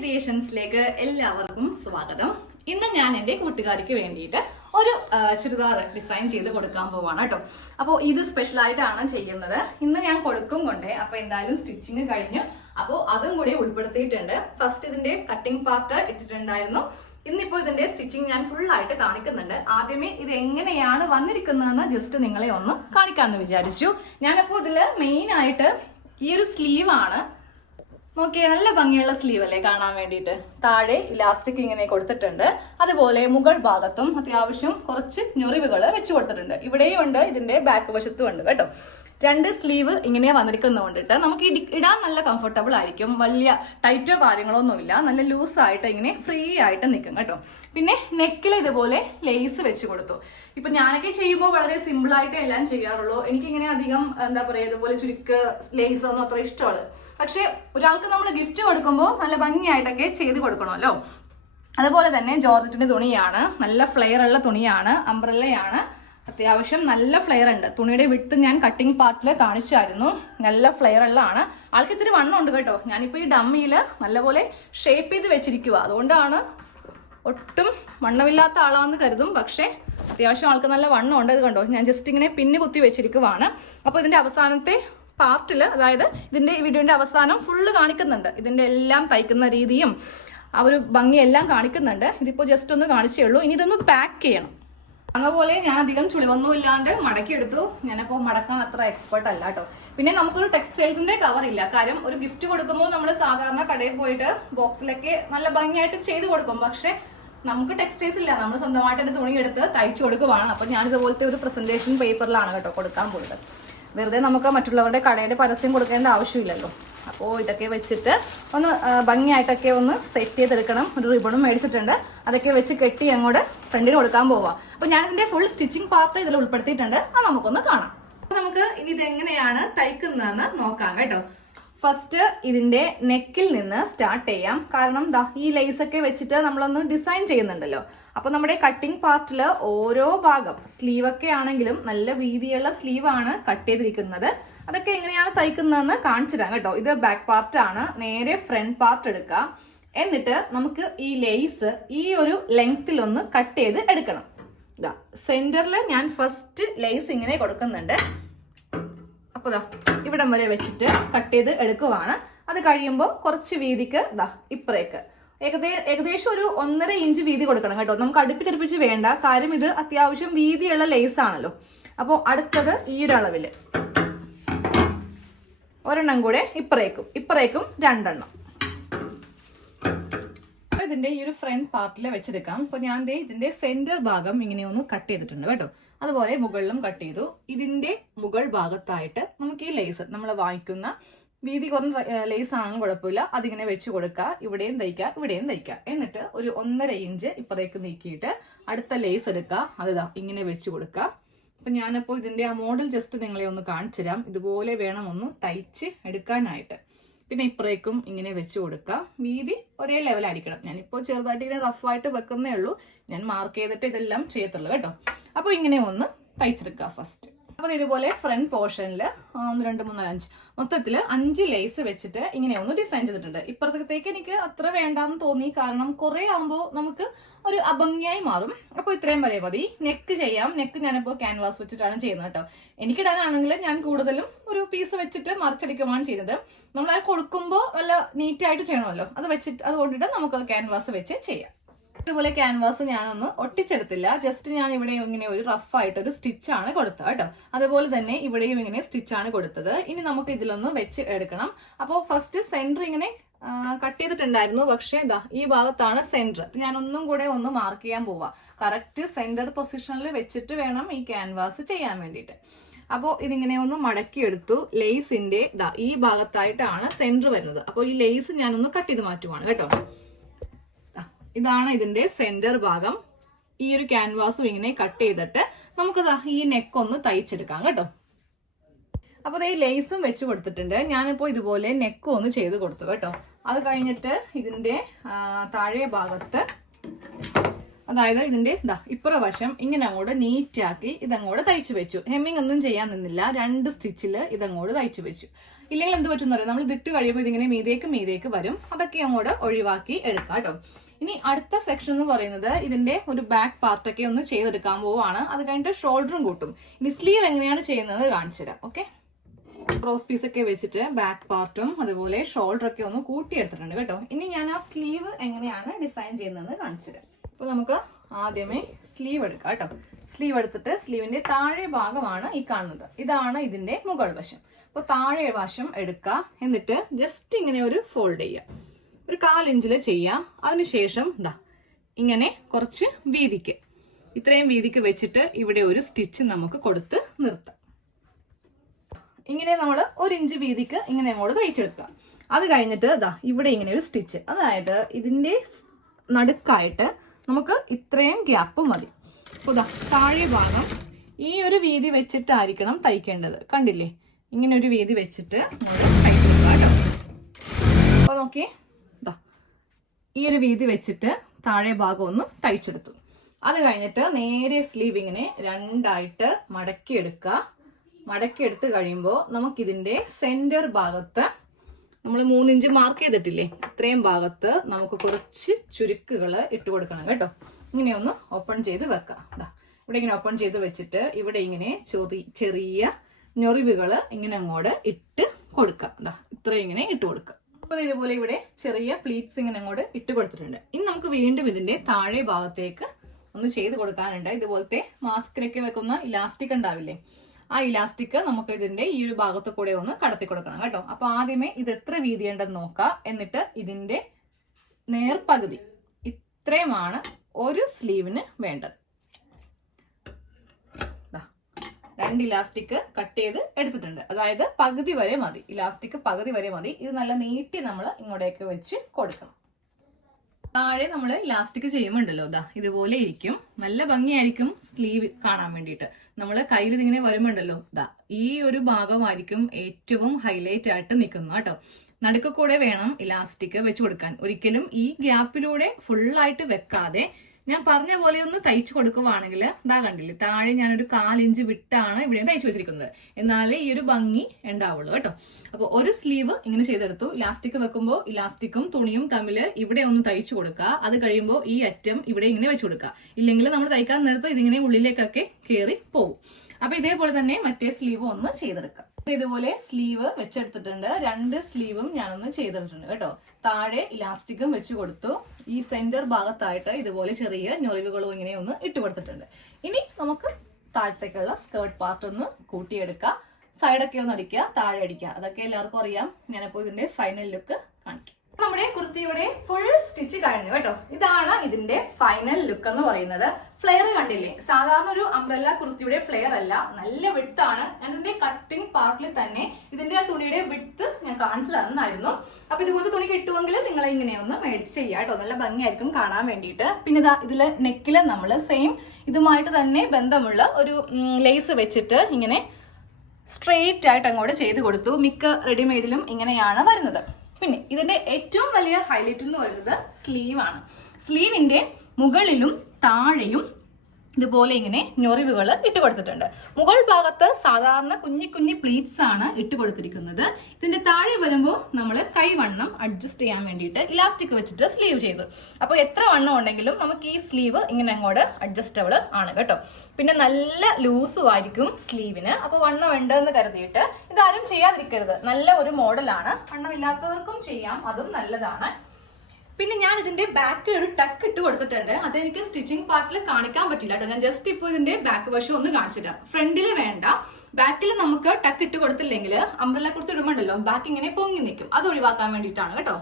ക്രിയേഷൻസിലേക്ക് എല്ലാവർക്കും സ്വാഗതം. ഇന്ന് ഞാൻ എൻ്റെ കൂട്ടുകാരിക്ക് വേണ്ടിയിട്ട് ഒരു ചുരിദാർ ഡിസൈൻ ചെയ്ത് കൊടുക്കാൻ പോവാണ് കേട്ടോ. അപ്പോൾ ഇത് സ്പെഷ്യലായിട്ടാണ് ചെയ്യുന്നത്. ഇന്ന് ഞാൻ കൊടുക്കും കൊണ്ടേ അപ്പോൾ എന്തായാലും സ്റ്റിച്ചിങ് കഴിഞ്ഞു. അപ്പോൾ അതും കൂടി ഉൾപ്പെടുത്തിയിട്ടുണ്ട്. ഫസ്റ്റ് ഇതിന്റെ കട്ടിംഗ് പാർട്ട് ഇട്ടിട്ടുണ്ടായിരുന്നു. ഇന്നിപ്പോ ഇതിന്റെ സ്റ്റിച്ചിങ് ഞാൻ ഫുൾ ആയിട്ട് കാണിക്കുന്നുണ്ട്. ആദ്യമേ ഇത് എങ്ങനെയാണ് വന്നിരിക്കുന്നതെന്ന് ജസ്റ്റ് നിങ്ങളെ ഒന്ന് കാണിക്കാമെന്ന് വിചാരിച്ചു. ഞാനപ്പോൾ ഇതില് മെയിൻ ആയിട്ട് ഈ ഒരു സ്ലീവാണ്. നോക്കിയേ, നല്ല ഭംഗിയുള്ള സ്ലീവ് അല്ലേ കാണാൻ വേണ്ടിയിട്ട്. താഴെ ഇലാസ്റ്റിക് ഇങ്ങനെ കൊടുത്തിട്ടുണ്ട്. അതുപോലെ മുകൾ ഭാഗത്തും അത്യാവശ്യം കുറച്ച് ഞൊറിവുകൾ വെച്ച് കൊടുത്തിട്ടുണ്ട്. ഇവിടെയും ഉണ്ട്, ഇതിന്റെ ബാക്ക് വശത്തും ഉണ്ട് കേട്ടോ. രണ്ട് സ്ലീവ് ഇങ്ങനെ വന്നിരിക്കുന്നതുകൊണ്ടിട്ട് നമുക്ക് ഇടാൻ നല്ല കംഫർട്ടബിൾ ആയിരിക്കും. വലിയ ടൈറ്റോ കാര്യങ്ങളോ ഒന്നുമില്ല, നല്ല ലൂസായിട്ട് ഇങ്ങനെ ഫ്രീ ആയിട്ട് നിൽക്കും കേട്ടോ. പിന്നെ നെക്കിൽ ഇതുപോലെ ലേസ് വെച്ച് കൊടുത്തു. ഇപ്പൊ ഞാനൊക്കെ ചെയ്യുമ്പോൾ വളരെ സിമ്പിൾ ആയിട്ട് എല്ലാം ചെയ്യാറുള്ളൂ. എനിക്കിങ്ങനെ അധികം എന്താ പറയാ, ഇതുപോലെ ചുരുക്ക് ലേസ് ഒന്നും അത്ര ഇഷ്ടമുള്ളൂ. പക്ഷെ ഒരാൾക്ക് നമ്മൾ ഗിഫ്റ്റ് കൊടുക്കുമ്പോൾ നല്ല ഭംഗിയായിട്ടൊക്കെ ചെയ്ത് കൊടുക്കണമല്ലോ. അതുപോലെ തന്നെ ജോർജറ്റിന്റെ തുണിയാണ്, നല്ല ഫ്ലെയർ ഉള്ള തുണിയാണ്, അംബ്രല്ലയാണ്. അത്യാവശ്യം നല്ല ഫ്ലെയർ ഉണ്ട്. തുണിയുടെ വിട്ട് ഞാൻ കട്ടിംഗ് പാർട്ടിൽ കാണിച്ചായിരുന്നു. നല്ല ഫ്ലെയർ ഉള്ളതാണ്. ആൾക്ക് ഇത്തിരി വണ്ണം ഉണ്ട് കേട്ടോ. ഞാനിപ്പോ ഈ ഡമ്മിയിൽ നല്ലപോലെ ഷേപ്പ് ചെയ്ത് വെച്ചിരിക്കുക. അതുകൊണ്ടാണ് ഒട്ടും വണ്ണമില്ലാത്ത ആളാന്ന് കരുതും, പക്ഷെ അത്യാവശ്യം ആൾക്ക് നല്ല വണ്ണം ഉണ്ട്. അത് കണ്ടോ, ഞാൻ ജസ്റ്റ് ഇങ്ങനെ പിന്ന് കുത്തി വെച്ചിരിക്കുവാണ്. അപ്പൊ ഇതിന്റെ അവസാനത്തെ പാർട്ടിൽ, അതായത് ഇതിന്റെ വീഡിയോന്റെ അവസാനം ഫുള്ള് കാണിക്കുന്നുണ്ട്. ഇതിന്റെ എല്ലാം തയ്ക്കുന്ന രീതിയും ആ ഒരു ഭംഗിയെല്ലാം കാണിക്കുന്നുണ്ട്. ഇതിപ്പോ ജസ്റ്റ് ഒന്ന് കാണിച്ചേ ഉള്ളൂ. ഇനി ഇതൊന്ന് പാക്ക് ചെയ്യണം. അതുപോലെ ഞാൻ അധികം ചുളിവൊന്നും ഇല്ലാണ്ട് മടക്കിയെടുത്തു. ഞാനപ്പോൾ മടക്കാൻ അത്ര എക്സ്പെർട്ട് അല്ല കേട്ടോ. പിന്നെ നമുക്കൊരു ടെക്സ്റ്റൈൽസിന്റെ കവർ ഇല്ല. കാര്യം ഒരു ഗിഫ്റ്റ് കൊടുക്കുമ്പോൾ നമ്മൾ സാധാരണ കടയിൽ പോയിട്ട് ബോക്സിലൊക്കെ നല്ല ഭംഗിയായിട്ട് ചെയ്ത് കൊടുക്കും. പക്ഷെ നമുക്ക് ടെക്സ്റ്റൈൽസ് ഇല്ല. നമ്മൾ സ്വന്തമായിട്ട് എന്റെ തുണി എടുത്ത് തയ്ച്ചു കൊടുക്കുവാണ്. അപ്പൊ ഞാൻ ഇതുപോലത്തെ ഒരു പ്രസന്റേഷൻ പേപ്പറിലാണ് കേട്ടോ കൊടുക്കാൻ പോയത്. വെറുതെ നമുക്ക് മറ്റുള്ളവരുടെ കടയുടെ പരസ്യം കൊടുക്കേണ്ട ആവശ്യമില്ലല്ലോ. അപ്പോൾ ഇതൊക്കെ വെച്ചിട്ട് ഒന്ന് ഭംഗിയായിട്ടൊക്കെ ഒന്ന് സെറ്റ് ചെയ്തെടുക്കണം. ഒരു റിബണും മേടിച്ചിട്ടുണ്ട്. അതൊക്കെ വെച്ച് കെട്ടി അങ്ങോട്ട് ഫ്രണ്ടിന് കൊടുക്കാൻ പോവാം. അപ്പോൾ ഞാൻ ഇതിന്റെ ഫുൾ സ്റ്റിച്ചിങ് പാർട്ട് ഇതിൽ ഉൾപ്പെടുത്തിയിട്ടുണ്ട്. അത് നമുക്കൊന്ന് കാണാം. അപ്പോൾ നമുക്ക് ഇനി ഇതെങ്ങനെയാണ് തയ്ക്കുന്നതെന്ന് നോക്കാം കേട്ടോ. ഫസ്റ്റ് ഇതിന്റെ നെക്കിൽ നിന്ന് സ്റ്റാർട്ട് ചെയ്യാം. കാരണം ഈ ലേസ് ഒക്കെ വെച്ചിട്ട് നമ്മളൊന്ന് ഡിസൈൻ ചെയ്യുന്നുണ്ടല്ലോ. അപ്പൊ നമ്മുടെ കട്ടിംഗ് പാർട്ടില് ഓരോ ഭാഗം സ്ലീവൊക്കെ ആണെങ്കിലും നല്ല വീതിയുള്ള സ്ലീവാണ് കട്ട് ചെയ്തിരിക്കുന്നത്. അതൊക്കെ എങ്ങനെയാണ് തയ്ക്കുന്നതെന്ന് കാണിച്ചു തരാം കേട്ടോ. ഇത് ബാക്ക് പാർട്ട് ആണ്. നേരെ ഫ്രണ്ട് പാർട്ട് എടുക്കാം. എന്നിട്ട് നമുക്ക് ഈ ലേസ് ഈ ഒരു ലെങ്ത്തിൽ ഒന്ന് കട്ട് ചെയ്ത് എടുക്കണം. ഇതാ സെന്ററിൽ ഞാൻ ഫസ്റ്റ് ലേസ് ഇങ്ങനെ കൊടുക്കുന്നുണ്ട്. അപ്പൊ ഇവിടം വരെ വെച്ചിട്ട് കട്ട് ചെയ്ത് എടുക്കുവാണ്. അത് കഴിയുമ്പോൾ കുറച്ച് വീതിക്ക് ഇപ്പറേക്ക് ഏകദേശം ഒരു 1.5 ഇഞ്ച് വീതി കൊടുക്കണം കേട്ടോ. നമുക്ക് അടുപ്പിച്ചടുപ്പിച്ച് വേണ്ട. കാര്യം ഇത് അത്യാവശ്യം വീതിയുള്ള ലേസ് ആണല്ലോ. അപ്പോൾ അടുത്തത് ഈ ഒരു അളവില് ഒരെണ്ണം കൂടെ ഇപ്പറേക്കും 2 എണ്ണം. ഇതിന്റെ ഈ ഒരു ഫ്രണ്ട് പാർട്ടിൽ വെച്ചെടുക്കാം. അപ്പൊ ഞാൻ ഇതിന്റെ സെന്റർ ഭാഗം ഇങ്ങനെ ഒന്ന് കട്ട് ചെയ്തിട്ടുണ്ട് കേട്ടോ. അതുപോലെ മുകളിലും കട്ട് ചെയ്തു. ഇതിന്റെ മുകൾ ഭാഗത്തായിട്ട് നമുക്ക് ഈ ലേസ് നമ്മൾ വാങ്ങിക്കുന്ന വീതി കുറഞ്ഞ ലേസ് ആണെങ്കിലും കുഴപ്പമില്ല, അതിങ്ങനെ വെച്ച് കൊടുക്കുക. ഇവിടെയും തയ്ക്കുക. എന്നിട്ട് ഒരു 1.5 ഇഞ്ച് ഇപ്പറേക്ക് നീക്കിയിട്ട് അടുത്ത ലേസ് എടുക്കുക. അത് ഇങ്ങനെ വെച്ച് കൊടുക്കുക. അപ്പൊ ഞാനിപ്പോ ഇതിന്റെ ആ മോഡൽ ജസ്റ്റ് നിങ്ങളെ ഒന്ന് കാണിച്ചു തരാം. ഇതുപോലെ വേണം ഒന്ന് തയ്ച്ച് എടുക്കാനായിട്ട്. പിന്നെ ഇപ്പറേക്കും ഇങ്ങനെ വെച്ച് കൊടുക്കുക. വീതി ഒരേ ലെവലായിരിക്കണം. ഞാനിപ്പോൾ ചെറുതായിട്ട് ഇങ്ങനെ റഫായിട്ട് വെക്കുന്നേ ഉള്ളൂ. ഞാൻ മാർക്ക് ചെയ്തിട്ട് ഇതെല്ലാം ചെയ്യത്തുള്ളൂ കേട്ടോ. അപ്പോൾ ഇങ്ങനെ ഒന്ന് തയ്ച്ചെടുക്കുക ഫസ്റ്റ്. അപ്പോൾ ഇതുപോലെ ഫ്രണ്ട് പോർഷനിൽ 1 2 3 4 5 മൊത്തത്തിൽ 5 ലേസ് വെച്ചിട്ട് ഇങ്ങനെ ഒന്ന് ഡിസൈൻ ചെയ്തിട്ടുണ്ട്. ഇപ്പുറത്തേക്ക് എനിക്ക് അത്ര വേണ്ടാന്ന് തോന്നി. കാരണം കുറെ ആകുമ്പോൾ നമുക്ക് ഒരു അഭംഗിയായി മാറും. അപ്പോൾ ഇത്രയും വരെ മതി. നെക്ക് ചെയ്യാം. നെക്ക് ഞാനിപ്പോൾ ക്യാൻവാസ് വെച്ചിട്ടാണ് ചെയ്യുന്നത് കേട്ടോ. എനിക്കിടാനാണെങ്കിൽ ഞാൻ കൂടുതലും ഒരു പീസ് വെച്ചിട്ട് മറിച്ചടിക്കുവാണ് ചെയ്യുന്നത്. നമ്മൾ അത് കൊടുക്കുമ്പോൾ നല്ല നീറ്റായിട്ട് ചെയ്യണമല്ലോ. അത് വെച്ചിട്ട് അതുകൊണ്ടിട്ട് നമുക്ക് ക്യാൻവാസ് വെച്ച് ചെയ്യാം. ഇതുപോലെ ക്യാൻവാസ് ഞാനൊന്ന് ഒട്ടിച്ചെടുത്തില്ല. ജസ്റ്റ് ഞാൻ ഇവിടെ ഇങ്ങനെ ഒരു റഫായിട്ട് ഒരു സ്റ്റിച്ചാണ് കൊടുത്തത് കേട്ടോ. അതുപോലെ തന്നെ ഇവിടെയും ഇങ്ങനെ സ്റ്റിച്ചാണ് കൊടുത്തത്. ഇനി നമുക്ക് ഇതിലൊന്ന് വെച്ച് എടുക്കണം. അപ്പോൾ ഫസ്റ്റ് സെന്റർ ഇങ്ങനെ കട്ട് ചെയ്തിട്ടുണ്ടായിരുന്നു. പക്ഷെ ഈ ഭാഗത്താണ് സെന്റർ. ഞാൻ ഒന്നും കൂടെ ഒന്ന് മാർക്ക് ചെയ്യാൻ പോവാ. കറക്റ്റ് സെന്റർ പൊസിഷനിൽ വെച്ചിട്ട് വേണം ഈ ക്യാൻവാസ് ചെയ്യാൻ വേണ്ടിയിട്ട്. അപ്പോൾ ഇതിങ്ങനെ ഒന്ന് മടക്കിയെടുത്തു. ലേസിന്റെ ഈ ഭാഗത്തായിട്ടാണ് സെന്റർ വരുന്നത്. അപ്പോൾ ഈ ലേസ് ഞാനൊന്ന് കട്ട് ചെയ്ത് മാറ്റുവാണ് കേട്ടോ. ഇതാണ് ഇതിന്റെ സെന്റർ ഭാഗം. ഈ ഒരു ക്യാൻവാസും ഇങ്ങനെ കട്ട് ചെയ്തിട്ട് നമുക്ക് ഈ നെക്ക് ഒന്ന് തയ്ച്ചെടുക്കാം കേട്ടോ. അപ്പൊ ഈ ലേസും വെച്ച് കൊടുത്തിട്ടുണ്ട്. ഞാനിപ്പോ ഇതുപോലെ നെക്കും ഒന്ന് ചെയ്ത് കൊടുത്തു കേട്ടോ. അത് കഴിഞ്ഞിട്ട് ഇതിന്റെ താഴെ ഭാഗത്ത്, അതായത് ഇതിന്റെ ഇപ്പുറ വശം ഇങ്ങനെ അങ്ങോട്ട് നീറ്റാക്കി ഇതങ്ങോട്ട് തയ്ച്ചു വെച്ചു. ഹെമ്മിങ് ഒന്നും ചെയ്യാൻ നിന്നില്ല. 2 സ്റ്റിച്ചിൽ ഇതങ്ങോട്ട് തയ്ച്ചു വെച്ചു. ഇല്ലെങ്കിൽ എന്ത് പറ്റുന്ന അറിയാം, നമ്മൾ ഇതിട്ട് കഴിയുമ്പോൾ ഇതിങ്ങനെ മീതേക്ക് വരും. അതൊക്കെ അങ്ങോട്ട് ഒഴിവാക്കി എടുക്കാം കേട്ടോ. ഇനി അടുത്ത സെക്ഷൻ എന്ന് പറയുന്നത് ഇതിന്റെ ഒരു ബാക്ക് പാർട്ടൊക്കെ ഒന്ന് ചെയ്തെടുക്കാൻ പോവാണ്. അത് കഴിഞ്ഞിട്ട് ഷോൾഡറും കൂട്ടും. ഇനി സ്ലീവ് എങ്ങനെയാണ് ചെയ്യുന്നത് കാണിച്ചു തരാം. ഓക്കെ, ക്രോസ് പീസ് ഒക്കെ വെച്ചിട്ട് ബാക്ക് പാർട്ടും അതുപോലെ ഷോൾഡർ ഒക്കെ ഒന്ന് കൂട്ടിയെടുത്തിട്ടുണ്ട് കേട്ടോ. ഇനി ഞാൻ ആ സ്ലീവ് എങ്ങനെയാണ് ഡിസൈൻ ചെയ്യുന്നതെന്ന് കാണിച്ചു തരാം. അപ്പൊ നമുക്ക് ആദ്യമേ സ്ലീവ് എടുക്കാം കേട്ടോ. സ്ലീവ് എടുത്തിട്ട് സ്ലീവിന്റെ താഴെ ഭാഗമാണ് ഈ കാണുന്നത്. ഇതാണ് ഇതിന്റെ മുകൾ വശം. അപ്പൊ താഴെ വശം എടുക്കുക, എന്നിട്ട് ജസ്റ്റ് ഇങ്ങനെ ഒരു ഫോൾഡ് ചെയ്യുക, ഒരു 1/4 ഇഞ്ചിൽ ചെയ്യാം. അതിനുശേഷം ഇങ്ങനെ കുറച്ച് വീതിക്ക്, ഇത്രയും വീതിക്ക് വെച്ചിട്ട് ഇവിടെ ഒരു സ്റ്റിച്ച് നമുക്ക് കൊടുത്ത് നിർത്താം. ഇങ്ങനെ നമ്മൾ 1 ഇഞ്ച് വീതിക്ക് ഇങ്ങനെ അങ്ങോട്ട് തയ്ച്ചെടുക്കുക. അത് കഴിഞ്ഞിട്ട് ഇവിടെ ഇങ്ങനെ ഒരു സ്റ്റിച്ച്, അതായത് ഇതിന്റെ നടുക്കായിട്ട് നമുക്ക് ഇത്രയും ഗ്യാപ്പ് മതി. അപ്പോൾ താഴെ ഭാഗം ഈ ഒരു വീതി വെച്ചിട്ടായിരിക്കണം തയ്ക്കേണ്ടത്. കണ്ടില്ലേ, ഇങ്ങനെ ഒരു വീതി വെച്ചിട്ട് തയ്ച്ചെടുക്കുക കേട്ടോ. അപ്പോൾ നോക്കി, ഈ ഒരു വീതി വെച്ചിട്ട് താഴെ ഭാഗം ഒന്ന് തയ്ച്ചെടുത്തു. അത് കഴിഞ്ഞിട്ട് നേരെ സ്ലീവ് ഇങ്ങനെ 2ആയിട്ട് മടക്കിയെടുക്കുക. മടക്കിയെടുത്ത് കഴിയുമ്പോൾ നമുക്കിതിന്റെ സെന്റർ ഭാഗത്ത് നമ്മൾ 3 ഇഞ്ച് മാർക്ക് ചെയ്തിട്ടില്ലേ, ഇത്രയും ഭാഗത്ത് നമുക്ക് കുറച്ച് ചുരുക്കുകൾ ഇട്ട് കൊടുക്കണം കേട്ടോ. ഇങ്ങനെ ഒന്ന് ഓപ്പൺ ചെയ്ത് വെക്കാം. ഇവിടെ ഇങ്ങനെ ഓപ്പൺ ചെയ്ത് വെച്ചിട്ട് ഇവിടെ ഇങ്ങനെ ചെറിയ ഞൊറിവുകൾ ഇങ്ങനെ അങ്ങോട്ട് ഇട്ട് കൊടുക്കുക. ഇത്രയും ഇങ്ങനെ ഇട്ട് കൊടുക്കുക. അപ്പൊ ഇതുപോലെ ഇവിടെ ചെറിയ പ്ലീറ്റ്സ് ഇങ്ങനെ അങ്ങോട്ട് ഇട്ട് കൊടുത്തിട്ടുണ്ട്. ഇനി നമുക്ക് വീണ്ടും ഇതിന്റെ താഴെ ഭാഗത്തേക്ക് ഒന്ന് ചെയ്ത് കൊടുക്കാനുണ്ട്. ഇതുപോലത്തെ മാസ്കിലൊക്കെ വെക്കുന്ന ഇലാസ്റ്റിക് ഉണ്ടാവില്ലേ, ആ ഇലാസ്റ്റിക് നമുക്ക് ഇതിന്റെ ഈ ഒരു ഭാഗത്ത് കൂടെ ഒന്ന് കടത്തി കൊടുക്കണം കേട്ടോ. അപ്പൊ ആദ്യമേ ഇത് എത്ര വീതിയുണ്ടെന്ന് നോക്കാം. എന്നിട്ട് ഇതിന്റെ നേർപകുതി ഇത്രയുമാണ് ഒരു സ്ലീവിന് വേണ്ടത്. 2 ഇലാസ്റ്റിക് കട്ട് ചെയ്ത് എടുത്തിട്ടുണ്ട്. അതായത് പകുതി വരെ മതി, ഇലാസ്റ്റിക് പകുതി വരെ മതി. ഇത് നല്ല നീട്ടി നമ്മൾ ഇങ്ങോട്ടേക്ക് വെച്ച് കൊടുക്കണം. താഴെ നമ്മൾ ഇലാസ്റ്റിക് ചെയ്യുമ്പോണ്ടല്ലോ ഇതുപോലെ ഇരിക്കും, നല്ല ഭംഗിയായിരിക്കും സ്ലീവ് കാണാൻ വേണ്ടിയിട്ട്. നമ്മൾ കയ്യിൽ ഇതിങ്ങനെ വരുമ്പോണ്ടല്ലോ ഈ ഒരു ഭാഗമായിരിക്കും ഏറ്റവും ഹൈലൈറ്റ് ആയിട്ട് നിൽക്കുന്നത് കേട്ടോ. നടുക്ക് കൂടെ വേണം ഇലാസ്റ്റിക് വെച്ച് കൊടുക്കാൻ. ഒരിക്കലും ഈ ഗ്യാപ്പിലൂടെ ഫുള്ളായിട്ട് വെക്കാതെ ഞാൻ പറഞ്ഞ പോലെ ഒന്ന് തയ്ച്ചു കൊടുക്കുവാണെങ്കിൽ കണ്ടില്ലേ, താഴെ ഞാനൊരു 1/4 ഇഞ്ച് വിട്ടാണ് ഇവിടെ തയ്ച്ചു വെച്ചിരിക്കുന്നത്. എന്നാലേ ഈ ഒരു ഭംഗി ഉണ്ടാവുള്ളൂ കേട്ടോ. അപ്പൊ ഒരു സ്ലീവ് ഇങ്ങനെ ചെയ്തെടുത്തു. ഇലാസ്റ്റിക് വെക്കുമ്പോൾ ഇലാസ്റ്റിക്കും തുണിയും തമ്മിൽ ഇവിടെ ഒന്ന് തയ്ച്ചു കൊടുക്കുക. അത് കഴിയുമ്പോൾ ഈ അറ്റം ഇവിടെ ഇങ്ങനെ വെച്ച് കൊടുക്കുക. ഇല്ലെങ്കിൽ നമ്മൾ തയ്ക്കാൻ നേരത്ത് ഇതിങ്ങനെ ഉള്ളിലേക്കൊക്കെ കയറി പോകും. അപ്പൊ ഇതേപോലെ തന്നെ മറ്റേ സ്ലീവ് ഒന്ന് ചെയ്തെടുക്കാം. ഇതുപോലെ സ്ലീവ് വെച്ചെടുത്തിട്ടുണ്ട്. 2 സ്ലീവും ഞാനൊന്ന് ചെയ്തെടുത്തിട്ടുണ്ട് കേട്ടോ. താഴെ ഇലാസ്റ്റിക്കും വെച്ച് കൊടുത്തു. ഈ സെന്റർ ഭാഗത്തായിട്ട് ഇതുപോലെ ചെറിയ ഞൊറിവുകളും ഇങ്ങനെ ഒന്ന് ഇട്ട് കൊടുത്തിട്ടുണ്ട്. ഇനി നമുക്ക് താഴത്തേക്കുള്ള സ്കേർട്ട് പാർട്ട് ഒന്ന് കൂട്ടിയെടുക്കുക. സൈഡൊക്കെ ഒന്ന് അടിക്കുക, താഴെ അടിക്കുക. അതൊക്കെ എല്ലാവർക്കും അറിയാം. ഞാനപ്പോൾ ഇതിന്റെ ഫൈനൽ ലുക്ക് കാണിക്കാം. നമ്മുടെ കുർത്തിയുടെ ഫുൾ സ്റ്റിച്ച് കഴിഞ്ഞു കേട്ടോ. ഇതാണ് ഇതിന്റെ ഫൈനൽ ലുക്ക് എന്ന് പറയുന്നത്. ഫ്ലെയർ കണ്ടില്ലേ, സാധാരണ ഒരു അംബ്രല്ല കുർത്തിയുടെ ഫ്ലെയർ അല്ല, നല്ല വിട്ടാണ്. ഞാൻ ഇതിന്റെ കട്ടിംഗ് പാർട്ടിൽ തന്നെ ഇതിന്റെ ആ തുണിയുടെ വിട്ട് ഞാൻ കാണിച്ചു തന്നായിരുന്നു. അപ്പൊ ഇതുപോലത്തെ തുണി കിട്ടുമെങ്കിൽ നിങ്ങൾ ഇങ്ങനെ ഒന്ന് മേടിച്ച് ചെയ്യാം കേട്ടോ. നല്ല ഭംഗിയായിരിക്കും കാണാൻ വേണ്ടിയിട്ട്. പിന്നെ ഇതിലെ നെക്കില് നമ്മൾ സെയിം ഇതുമായിട്ട് തന്നെ ബന്ധമുള്ള ഒരു ലേസ് വെച്ചിട്ട് ഇങ്ങനെ സ്ട്രെയിറ്റ് ആയിട്ട് അങ്ങോട്ട് ചെയ്ത് കൊടുത്തു. മിക്ക റെഡിമെയ്ഡിലും ഇങ്ങനെയാണ് വരുന്നത്. പിന്നെ ഇതിന്റെ ഏറ്റവും വലിയ ഹൈലൈറ്റ് എന്ന് പറയുന്നത് സ്ലീവ് ആണ്. സ്ലീവിന്റെ മുകളിലും താഴെയും ഇതുപോലെ ഇങ്ങനെ ഞൊറിവുകൾ ഇട്ട് കൊടുത്തിട്ടുണ്ട്. മുകൾ ഭാഗത്ത് സാധാരണ കുഞ്ഞി പ്ലീറ്റ്സ് ആണ് ഇട്ട് കൊടുത്തിരിക്കുന്നത്. ഇതിന്റെ താഴെ വരുമ്പോൾ നമ്മൾ കൈവണ്ണം അഡ്ജസ്റ്റ് ചെയ്യാൻ വേണ്ടിയിട്ട് ഇലാസ്റ്റിക് വെച്ചിട്ട് സ്ലീവ് ചെയ്തു. അപ്പോൾ എത്ര വണ്ണം ഉണ്ടെങ്കിലും നമുക്ക് ഈ സ്ലീവ് ഇങ്ങനെ അങ്ങോട്ട് അഡ്ജസ്റ്റബിൾ ആണ് കേട്ടോ. പിന്നെ നല്ല ലൂസും ആയിരിക്കും സ്ലീവിന്. അപ്പോൾ വണ്ണം ഉണ്ടെന്ന് കരുതിയിട്ട് ഇതാരും ചെയ്യാതിരിക്കരുത്. നല്ല ഒരു മോഡലാണ്, വണ്ണം ഇല്ലാത്തവർക്കും ചെയ്യാം, അതും നല്ലതാണ്. പിന്നെ ഞാൻ ഇതിന്റെ ബാക്കിൽ ഒരു ടക്ക് ഇട്ട് കൊടുത്തിട്ടുണ്ട്. അതെനിക്ക് സ്റ്റിച്ചിങ് പാർട്ടിൽ കാണിക്കാൻ പറ്റില്ല കേട്ടോ. ഞാൻ ജസ്റ്റ് ഇപ്പോൾ ഇതിന്റെ ബാക്ക് വശം ഒന്ന് കാണിച്ചിട്ടാ. ഫ്രണ്ടില് വേണ്ട, ബാക്കിൽ നമുക്ക് ടക്ക് ഇട്ട് കൊടുത്തില്ലെങ്കിൽ അംബ്രല്ല കുർത്തി ഇടുമ്പോണ്ടല്ലോ ബാക്ക് ഇങ്ങനെ പൊങ്ങി നിൽക്കും. അത് ഒഴിവാക്കാൻ വേണ്ടിയിട്ടാണ് കേട്ടോ.